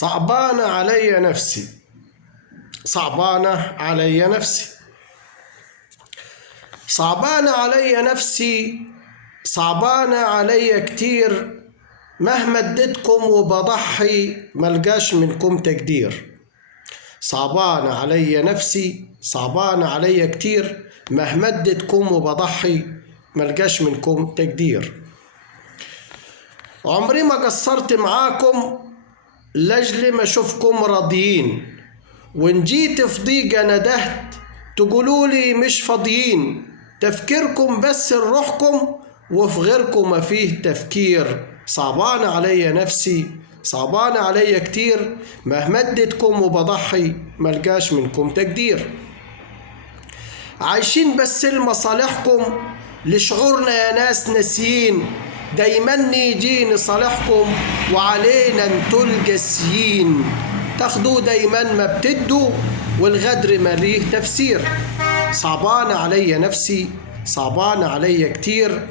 صعبانة علي نفسي، صعبانة علي نفسي، صعبانة علي نفسي، صعبانة علي كتير، مهما اديتكم وبضحي ملقاش منكم تقدير. صعبانة علي نفسي، صعبانة علي كتير، مهما اديتكم وبضحي ملقاش منكم تقدير. عمري ما قصرت معاكم لاجل ما اشوفكم راضيين، وان جيت في ضيقة ندهت تقولولي مش فاضيين. تفكيركم بس لروحكم وفي غيركم ما فيه تفكير. صعبانة علي نفسي، صعبانة علي كتير، مهما اديتكم وبضحي ملقاش منكم تقدير. عايشين بس لمصالحكم، لشعورنا يا ناس ناسيين. دايما يجيني صالحكم وعلينا انتوا القاسيين. تاخدوا دايما ما بتدوا والغدر ما ليه تفسير. صعبانة علي نفسي، صعبانة علي كتير،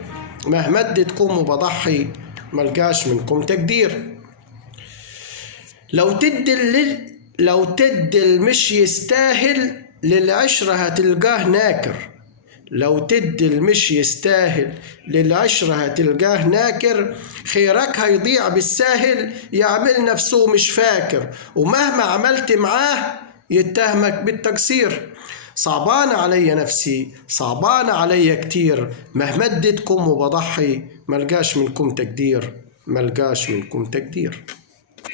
مهما اديتكم وبضحي ملقاش منكم تقدير. لو تدي المش يستاهل للعشرة هتلقاه ناكر. لو تدي المش يستاهل للعشرة هتلقاه ناكر. خيرك هيضيع بالساهل، يعمل نفسه مش فاكر، ومهما عملت معاه يتهمك بالتقصير. صعبان علي نفسي، صعبان علي كتير، مهما اديتكم وبضحي ملقاش منكم تقدير، ملقاش منكم تقدير.